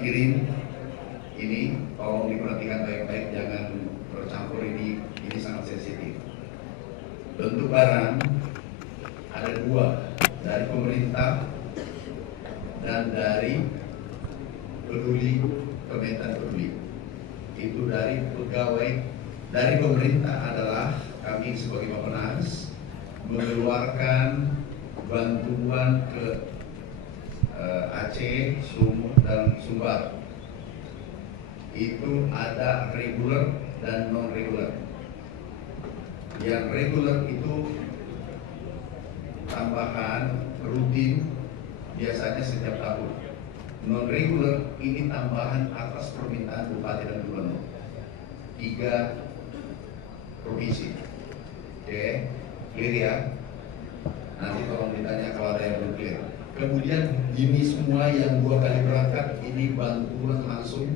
kirim ini tolong diperhatikan baik-baik, jangan bercampur, ini sangat sensitif. Bentuk barang ada dua, dari pemerintah dan dari peduli, Kementan Peduli. Itu dari pegawai, dari pemerintah adalah kami sebagai Bappenas mengeluarkan bantuan ke Aceh, Sumut dan Sumbar. Itu ada reguler dan non reguler. Yang reguler itu tambahan rutin biasanya setiap tahun. Non reguler ini tambahan atas permintaan bupati dan gubernur 3 provinsi. Oke, clear ya? Nanti tolong ditanya kalau ada yang belum clear. Kemudian ini semua yang 2 kali berangkat ini bantuan langsung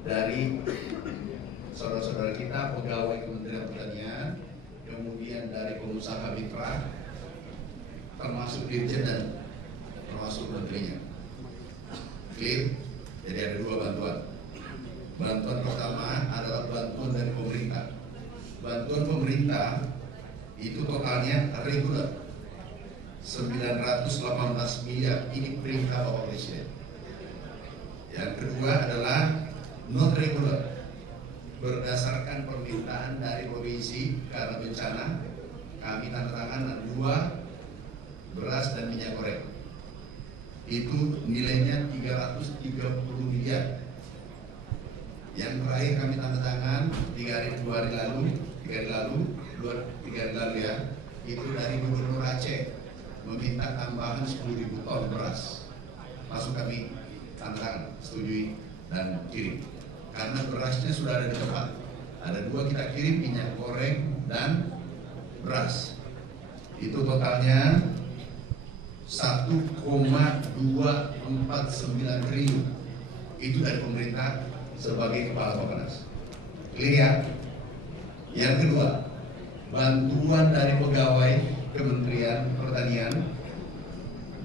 dari saudara-saudara kita pegawai Kementerian Pertanian, kemudian dari pengusaha mitra, termasuk dirjen dan termasuk menterinya. Clear? Jadi ada 2 bantuan. Bantuan pertama adalah bantuan dari pemerintah. Bantuan pemerintah itu totalnya reguler 918 miliar, ini perintah Bapak Presiden. Yang kedua adalah non reguler, berdasarkan permintaan dari provinsi karena bencana, kami tanda tangan 2 beras dan minyak goreng. Itu nilainya 330 miliar. Yang terakhir kami tanda tangan 3 hari lalu ya, itu dari Gubernur Aceh meminta tambahan 10.000 ton beras. Langsung kami tanda tangan, setujui dan kirim. Karena berasnya sudah ada di tempat. Ada 2 kita kirim, minyak goreng dan beras. Itu totalnya 1,249 triliun. Itu dari pemerintah sebagai kepala Bappenas. Clear ya? Yang kedua, bantuan dari pegawai Kementerian Pertanian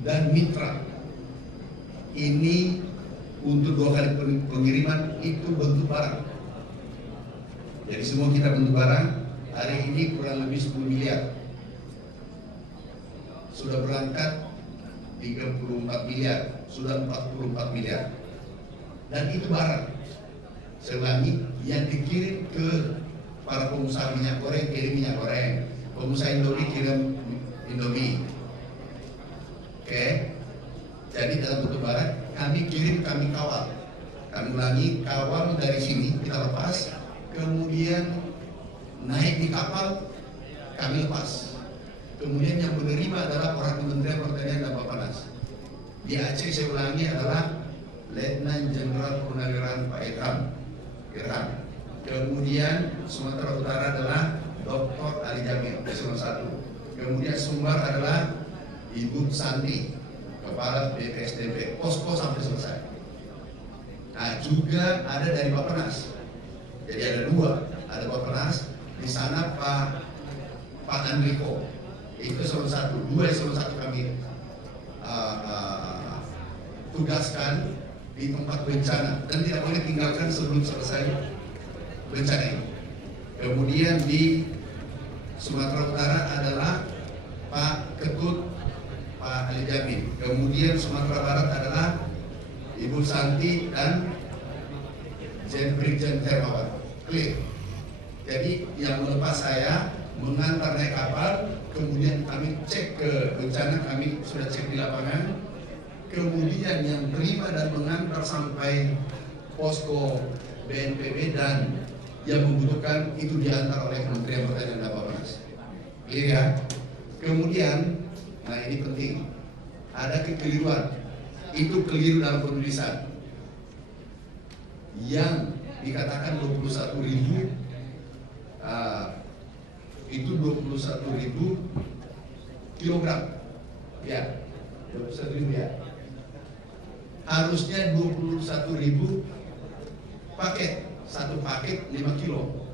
dan mitra. Ini untuk 2 kali pengiriman itu bentuk barang. Jadi semua kita bentuk barang. Hari ini kurang lebih 10 miliar. Sudah berangkat 34 miliar, sudah 44 miliar. Dan itu barang. Saya ulangi, yang dikirim ke para pengusaha minyak goreng, kirim minyak goreng. Pengusaha Indomie kirim Indomie. Oke. Jadi dalam bentuk barang, kami kirim, kami kawal. Kami ulangi, kawal dari sini kita lepas, kemudian naik di kapal, kami lepas. Kemudian yang menerima adalah orang Kementerian Pertanian dan Bappenas. Di Aceh saya ulangi adalah Letnan Jenderal Purnawirawan Pak Irham. Kemudian Sumatera Utara adalah Dr. Ali Jamil, eselon 1. Kemudian Sumbar adalah Ibu Santi, Kepala BPSDB, posko sampai selesai. Nah juga ada dari Bappenas. Jadi ada 2, ada Bappenas, di sana Pak Andriko, itu eselon 1, 2 eselon 1 kami tugaskan di tempat bencana dan tidak boleh tinggalkan sebelum selesai bencana ini. Kemudian di Sumatera Utara adalah Pak Ketut, Pak Ali Jamil. Kemudian Sumatera Barat adalah Ibu Santi dan Brigjen Hermawan. Clear. Jadi yang melepas saya mengantar naik kapal, kemudian kami cek ke bencana, kami sudah cek di lapangan. Kemudian yang terima dan mengantar sampai posko BNPB dan yang membutuhkan itu diantar oleh Kementerian Pertanian dan Bappenas. Clear ya? Kemudian, nah ini penting, ada kekeliruan. Itu keliru dalam penulisan. Yang dikatakan 21.000 itu 21.000 kilogram. Ya, 21.000 ya. Harusnya 21.000 paket, 1 paket 5 kilo.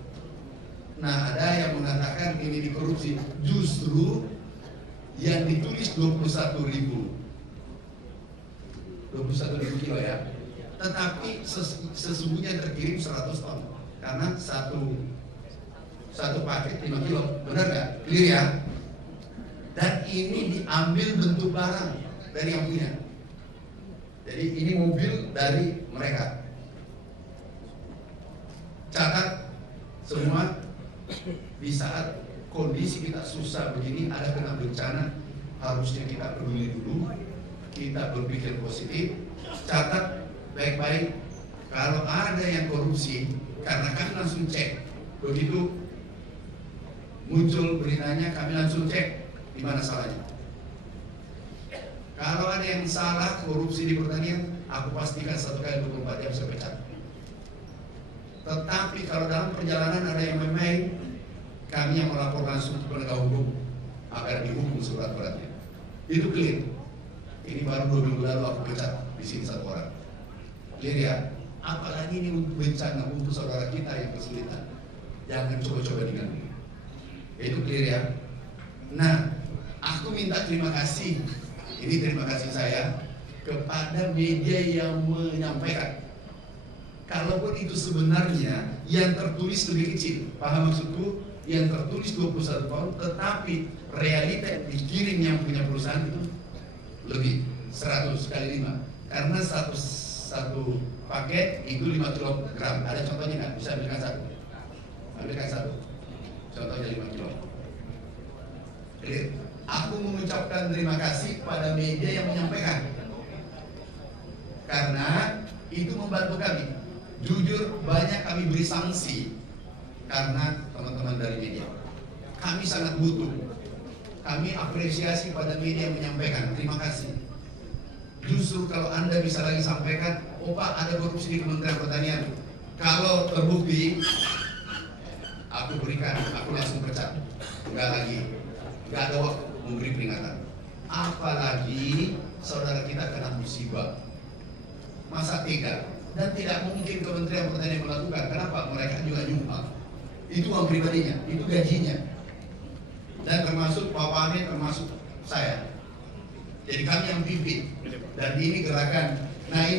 Nah ada yang mengatakan ini dikorupsi. Justru yang ditulis 21.000 kilo ya. tetapi sesungguhnya terkirim 100 ton karena satu paket 5 kilo, benar nggak? Clear ya? Dan ini diambil bentuk barang dari yang punya. Jadi ini mobil dari mereka. Catat semua, di saat kondisi kita susah begini, ada kena bencana, harusnya kita peduli dulu, kita berpikir positif. Catat baik-baik, kalau ada yang korupsi, karena kami langsung cek, begitu muncul beritanya kami langsung cek di mana salahnya. Kalau ada yang salah korupsi di pertanian, aku pastikan 1 kali 24 jam saya pecat. Tetapi kalau dalam perjalanan ada yang main-main, kami yang melapor langsung ke penegak hukum agar dihukum seberat-beratnya. Itu clear. Ini baru 2 minggu lalu aku pecat di sini 1 orang. Clear ya? Apalagi ini untuk bencana untuk saudara kita yang kesulitan. Jangan coba-coba diganggu. Itu clear ya? Nah, aku minta terima kasih. Ini terima kasih saya kepada media yang menyampaikan. Kalaupun itu sebenarnya yang tertulis lebih kecil, paham maksudku? Yang tertulis 21 tahun, tetapi realita yang dikirim yang punya perusahaan itu lebih 100 kali 5. Karena satu paket itu 5 kilogram. Ada contohnya nggak? Bisa ambilkan satu. Ambilkan satu. Contohnya 5 kilo. Jadi, aku mengucapkan terima kasih pada media yang menyampaikan. Karena itu membantu kami. Jujur banyak kami beri sanksi karena teman-teman dari media. Kami sangat butuh. Kami apresiasi pada media yang menyampaikan. Terima kasih. Justru kalau Anda bisa lagi sampaikan, oh Pak ada korupsi di Kementerian Pertanian. Kalau terbukti, aku berikan, aku langsung pecat. Enggak lagi, enggak ada waktu memberi peringatan. Apalagi saudara kita kena musibah. Masa tega? Dan tidak mungkin Kementerian Pertanian melakukan. Kenapa? Mereka juga nyumbang. Itu uang pribadinya, itu gajinya. Dan termasuk Pak Pamen, termasuk saya. Jadi kami yang pimpin. Dan ini gerakan. Nah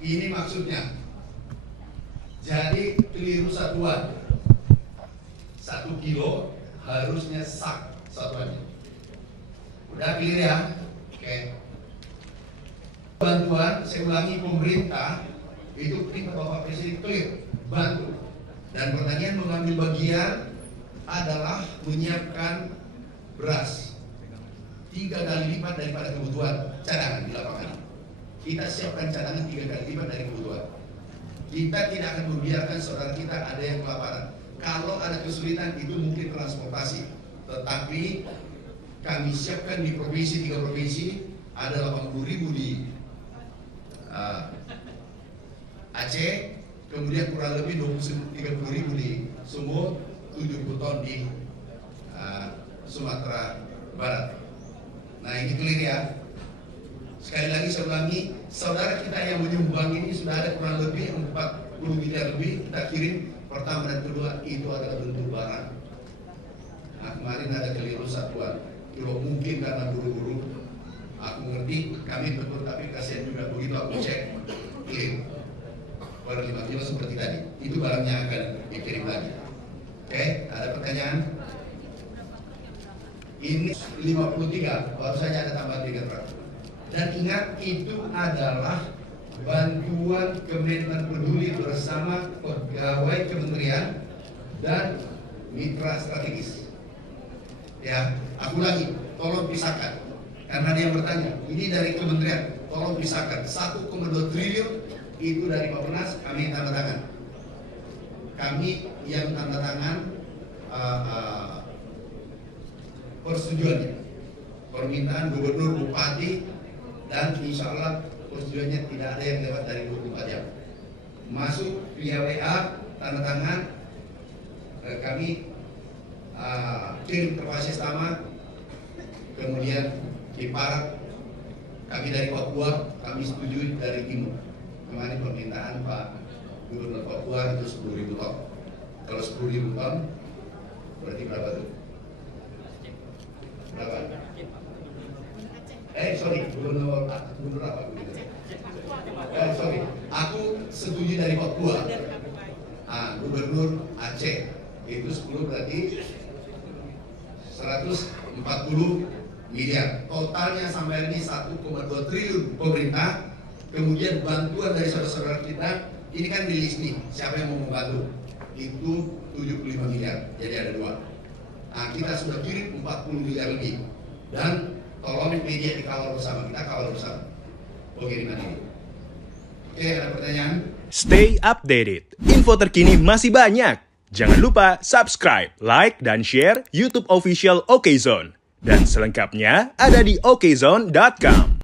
ini maksudnya. Jadi keliru satuan. 1 kilo harusnya sak satuannya. Udah clear ya? Oke. Bantuan, saya ulangi, pemerintah itu perintah Bapak Presiden clear, bantu. Dan pertanian mengambil bagian adalah menyiapkan beras 3 kali lipat daripada kebutuhan cadangan di lapangan. Kita siapkan cadangan 3 kali lipat dari kebutuhan. Kita tidak akan membiarkan saudara kita ada yang kelaparan. Kalau ada kesulitan itu mungkin transportasi, tetapi kami siapkan di provinsi 3 provinsi ada 80.000 di Aceh, kemudian kurang lebih 30.000 di Sumut, 70 ton di Sumatera Barat. Nah ini clear ya. Sekali lagi saya ulangi, saudara kita yang menyumbang ini sudah ada kurang lebih 40 miliar lebih kita kirim. Pertama dan kedua itu adalah bentuk barang. Nah kemarin ada keliru satuan. Kalau mungkin karena buru-buru, aku ngerti, kami betul, tapi kasihan juga begitu aku cek, kirim per 5 kilo seperti tadi. Itu barangnya akan dikirim lagi. Oke, ada pertanyaan? Ini 53, baru saja ada tambahan 3 truk. Dan ingat itu adalah bantuan Kementerian Peduli bersama pegawai kementerian dan mitra strategis. Ya, aku lagi, tolong pisahkan. Karena dia bertanya, ini dari kementerian, tolong pisahkan. 1,2 triliun itu dari Bappenas, kami tanda tangan. Kami yang tanda tangan persetujuannya, permintaan gubernur, bupati, dan insya Allah persetujuannya tidak ada yang lewat dari 24 jam. Masuk via WA, tanda tangan, kami kirim ke Pak Sistama, kemudian di Parak, kami dari Papua, kami setuju dari Timur. Kemarin permintaan Pak Gubernur Papua itu 10.000 ton. Kalau 10.000 ton, berarti berapa tuh? Berapa? Sorry, Gubernur apa? Sorry, dari Papua, Gubernur Aceh, itu 10 berarti 140 miliar. Totalnya sampai hari ini 1,2 triliun pemerintah. Kemudian bantuan dari saudara-saudara kita, ini kan rilis nih, siapa yang mau membantu? Itu 75 miliar, jadi ada 2. Nah, kita sudah kirim 40 miliar lebih. Dan tolong media dikawal bersama, kita kawal bersama pengiriman ini. Oke, ada pertanyaan? Stay updated. Info terkini masih banyak. Jangan lupa subscribe, like, dan share YouTube official OKZone. Dan selengkapnya ada di okezone.com.